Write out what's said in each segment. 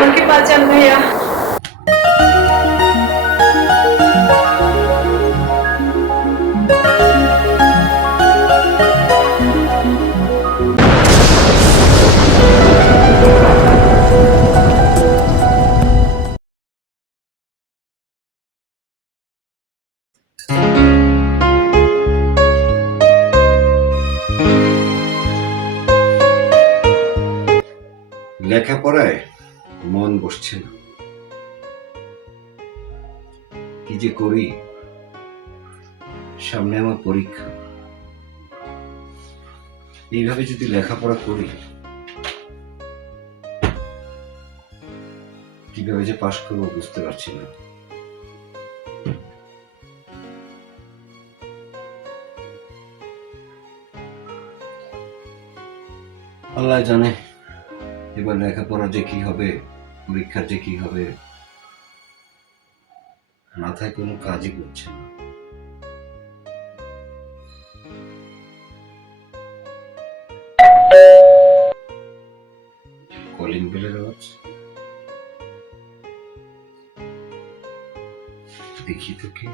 আমাকে বাঁচান ভাইয়া। লেখাপড়ায় মন বসছে না, কি যে করি। সামনে আমার পরীক্ষা, এইভাবে যদি লেখাপড়া করি কিভাবে যে পাশ করবো বুঝতে পারছি না। আল্লাহ জানে এবার লেখাপড়া যে কি হবে, পরীক্ষার যে কি হবে, মাথায় কোনো কাজই করছে না। কলিং বেলের আওয়াজ, দেখি তো কি।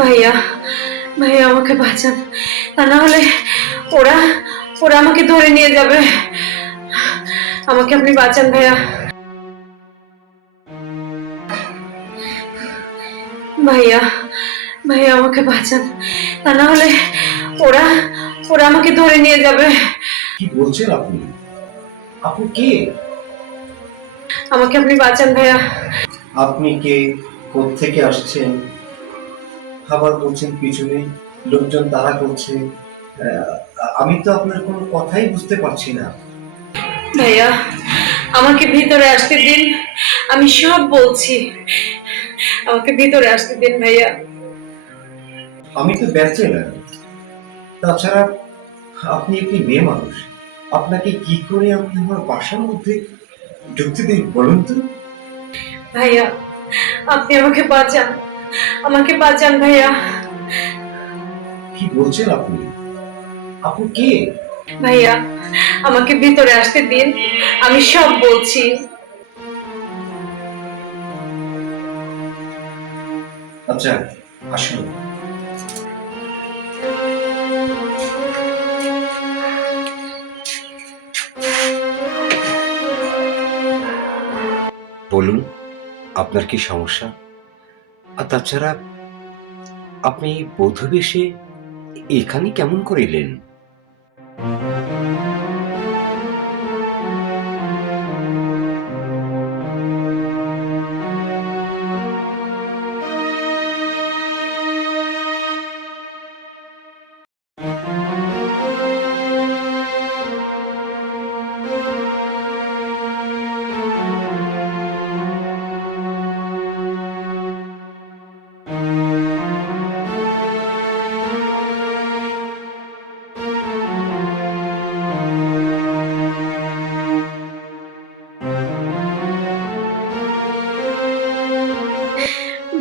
ভাইয়া, ভাইয়া আমাকে বাঁচান, তা না হলে ওরা ওরা আমাকে ধরে নিয়ে যাবে। আমাকে আপনি বাঁচান ভাইয়া। ভাইয়া, ভাইয়া আমাকে বাঁচান, তা না হলে ওরা ওরা আমাকে ধরে নিয়ে যাবে। কি বলছেন আপনি? আপনি কে? আমাকে আপনি বাঁচান ভাইয়া। আপনি কে? কোত্থেকে আসছেন? খাবার বলছেন পিছনে লোকজন তাড়া করছে। আমি তো আপনার কোনো কথাই বুঝতে পারছি না। ভাইয়া আমাকে ভিতরে আসতে দিন, আমি সব বলছি। আমাকে ভিতরে আসতে দিন ভাইয়া। আমি তো ব্যাচেলার, তাছাড়া আপনি একটি মেয়ে মানুষ, আপনাকে কি করে আমি আমার বাসার মধ্যে ঢুকতে দিই বলুন তো? ভাইয়া আপনি আমাকে বাঁচান, আমাকে বাঁচান ভাইয়া। কি বলছেন আপনি? আপনি কে? ভাইয়া আমাকে ভিতরে আসতে দিন, আমি সব বলছি। আচ্ছা, আসুন। বলুন, আপনার কি সমস্যা? আর তাছাড়া আপনি বধূবেশে এখানে কেমন করে এলেন?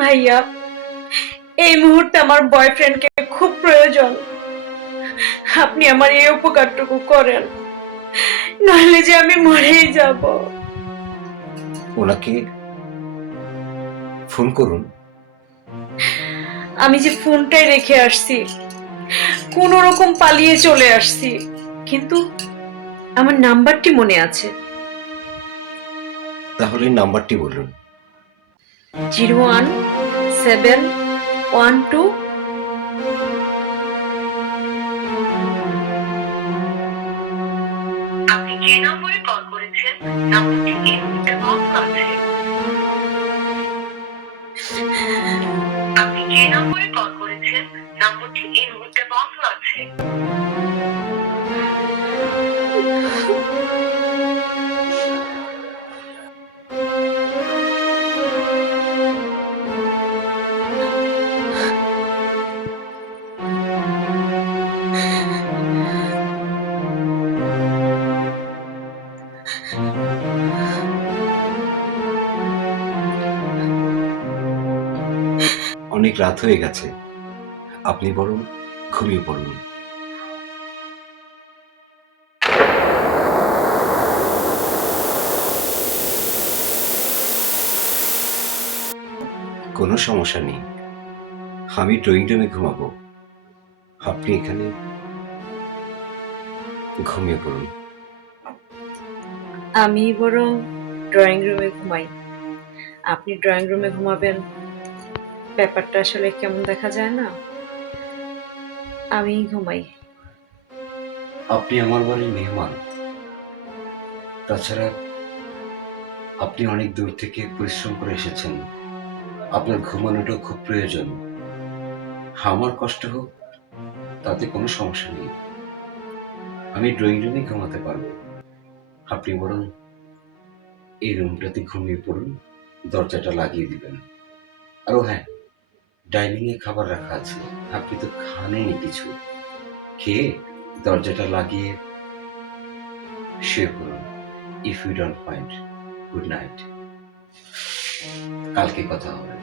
ভাইয়া এই মুহূর্তে আমার বয়ফ্রেন্ডকে খুব প্রয়োজন, আপনি আমার এই উপকারটুকু করেন, নাহলে যে আমি মরেই যাব। ওনাকে ফোন করুন। আমি যে ফোনটাই রেখে আসছি, কোন রকম পালিয়ে চলে আসছি, কিন্তু আমার নাম্বারটি মনে আছে। তাহলে নাম্বারটি বলুন। 01712। আপনি যে নম্বরে কল করেছেন নম্বরটি এই মুহূর্তে বন্ধ আছে। আপনি যে নম্বরে কল করেছেন নম্বরটি এই মুহূর্তে বন্ধ আছে। রাত হয়ে গেছে, আপনি বরং ঘুমিয়ে পড়ুন। কোনো সমস্যা নেই, আমি ড্রয়িং রুমে ঘুমাবো, আপনি এখানে ঘুমিয়ে পড়ুন। আমি বরং ড্রয়িং রুমে ঘুমাই। আপনি ড্রয়িং রুমে ঘুমাবেন, ব্যাপারটা আসলে কেমন দেখা যায় না? আমি ঘুমাই। আপনি আমার বাড়ির মেহমান, তাছাড়া আপনি অনেক দূর থেকে পরিশ্রম করে এসেছেন, আপনার ঘুমানোটা খুব প্রয়োজন। আমার কষ্ট হোক তাতে কোনো সমস্যা নেই, আমি ড্রয়িং রুমে ঘুমাতে পারবো। আপনি বরং এই রুমটাতে ঘুমিয়ে পড়ুন, দরজাটা লাগিয়ে দিবেন। আরো হ্যাঁ, ডাইনিং এ খাবার রাখা আছে, আপনি তো খানেনই কিছু, খেয়ে দরজাটা লাগিয়ে শুয়ে পড়ুন। If you don't mind, good night, কালকে কথা হবে।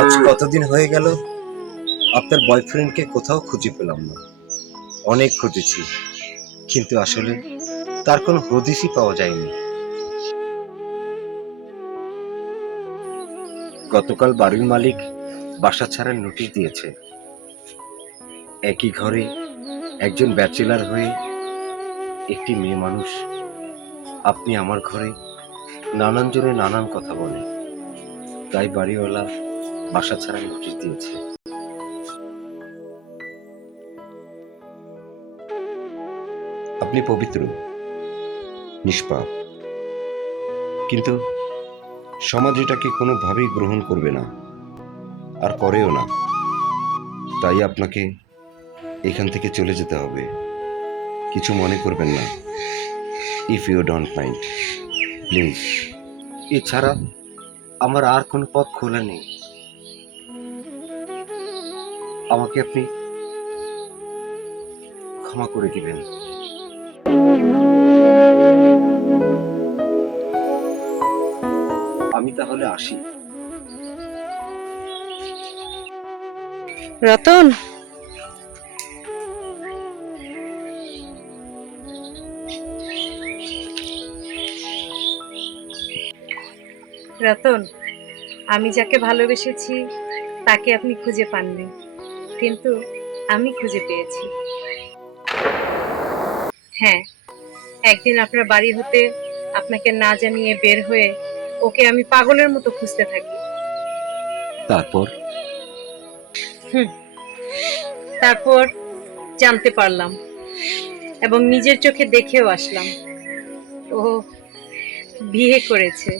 আজ কতদিন হয়ে গেল আপনার বয়ফ্রেন্ডকে কোথাও খুঁজে পেলাম না। অনেক খুঁজেছি, কিন্তু আসলে তার কোনো হদিসই পাওয়া যায়নি। গতকাল বাড়ির মালিক বাসা ছাড়ার নোটিশ দিয়েছে। একই ঘরে একজন ব্যাচেলার হয়ে একটি মেয়ে মানুষ, আপনি আমার ঘরে নানান জনে নানান কথা বলে, তাই বাড়িওয়ালা বাসা ছাড়ার নোটিশ দিয়েছে। আপনি পবিত্র, নিষ্পাপ, কিন্তু সমাজ এটাকে কোনোভাবেই গ্রহণ করবে না, আর করেও না। তাই আপনাকে এখান থেকে চলে যেতে হবে। কিছু মনে করবেন না, if you don't mind, please. এছাড়া আমার আর কোনো পথ খোলা নেই, আমাকে আপনি ক্ষমা করে দিবেন। আমি তাহলে আসি। রতন, রতন, আমি যাকে ভালোবেসেছি তাকে আপনি খুঁজে পাননি, কিন্তু আমি খুঁজে পেয়েছি। হ্যাঁ, একদিন আপনার বাড়ি হতে আপনাকে না জানিয়ে বের হয়ে ওকে আমি পাগলের মতো খুঁজতে থাকি। তারপর তারপর জানতে পারলাম এবং নিজের চোখে দেখেও আসলাম ও বিয়ে করেছে।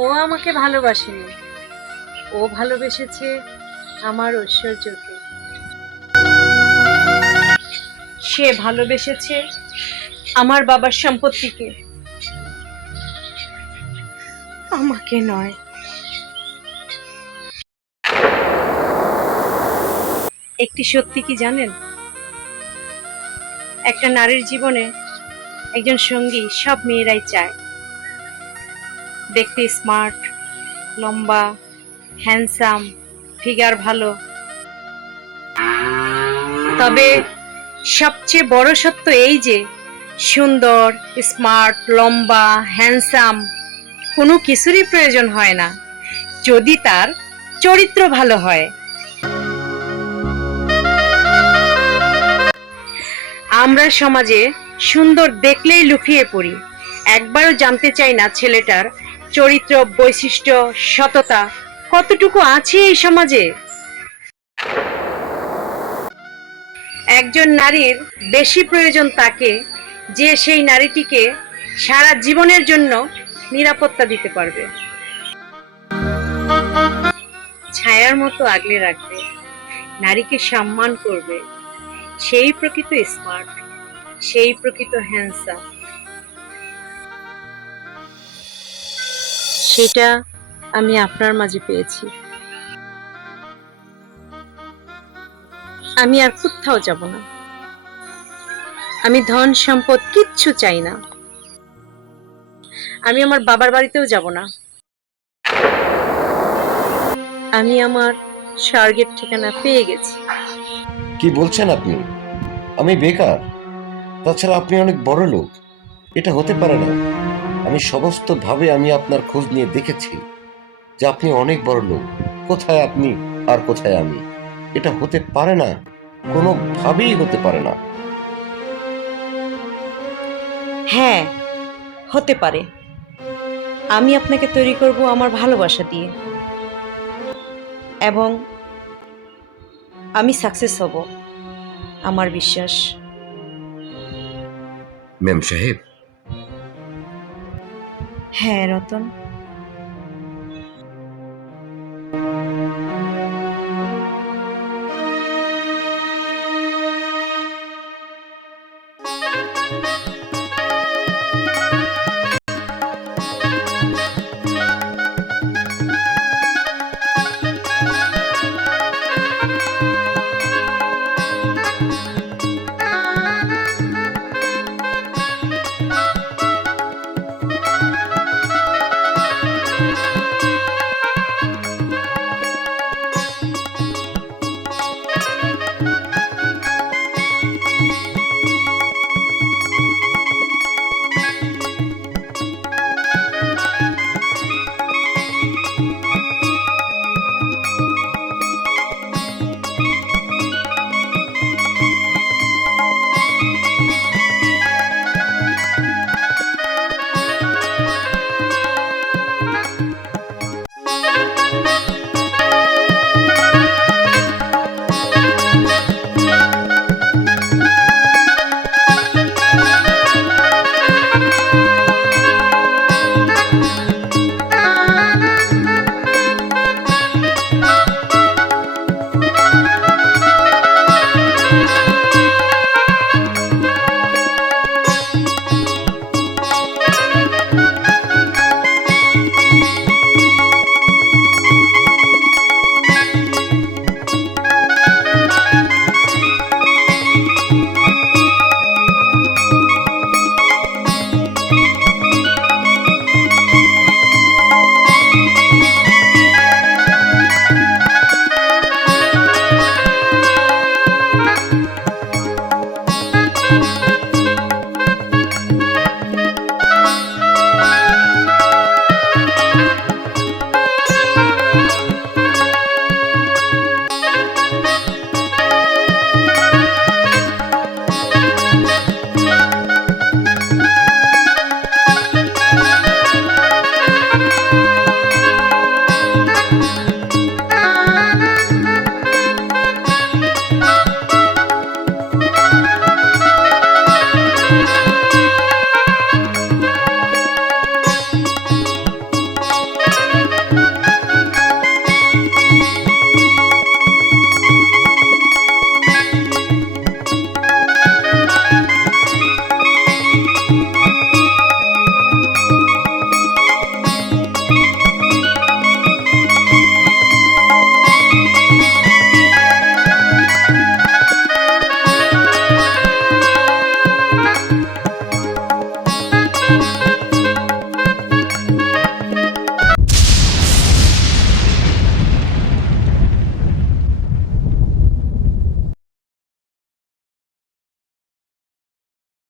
ও আমাকে ভালোবাসেনি, ও ভালোবেসেছে আমার ঐশ্বর্যকে। সে ভালোবেসেছে আমার বাবার সম্পত্তিকে, আমাকে নয়। একটি সত্যি কি জানেন, একটা নারীর জীবনে একজন সঙ্গী সব মেয়েরাই চায়। দেখতে স্মার্ট, লম্বা, হ্যান্ডসাম, ফিগার ভালো, তবে সবচেয়ে বড় সত্য এই যে সুন্দর, স্মার্ট, লম্বা, হ্যান্ডসাম কোনো কিছুরই প্রয়োজন হয় না, যদি তার চরিত্র ভালো হয়। আমরা সমাজে সুন্দর দেখলেই লুফিয়ে পড়ি, একবারও জানতে চাই না ছেলেটার চরিত্র, বৈশিষ্ট্য, সততা কতটুকু আছে এই সমাজে। একজন নারীর বেশি প্রয়োজন তাকে, যে সেই নারীটিকে সারা জীবনের জন্য নিরাপত্তা দিতে পারবে, ছায়ার মতো আগলে রাখবে, নারীকে সম্মান করবে, সেই প্রকৃত স্মার্ট, সেই প্রকৃত হ্যান্ডসাম। সেটা আমি আপনার মাঝে পেয়েছি। আমি আর কোথাও যাব না। আমি ধন সম্পদ কিচ্ছু চাই না। আমি আমার বাবার বাড়িতেও যাব না। আমি আমার স্বর্গের ঠিকানা পেয়ে গেছি। কি বলছেন আপনি? আমি বেকার, তাছাড়া আপনি অনেক বড় লোক। এটা হতে পারে না। আমি সমস্ত ভাবে আমি আপনার খোঁজ নিয়ে দেখেছি যে আপনি অনেক বড় লোক। কোথায় আপনি আর কোথায় আমি? এটা হতে পারে না, কোনোভাবেই হতে পারে না। হ্যাঁ, হতে পারে। আমি আপনাকে তৈরি করব আমার ভালোবাসা দিয়ে, এবং আমি সাকসেস হব, আমার বিশ্বাস। মেম সাহেব, হ্যাঁ রতন।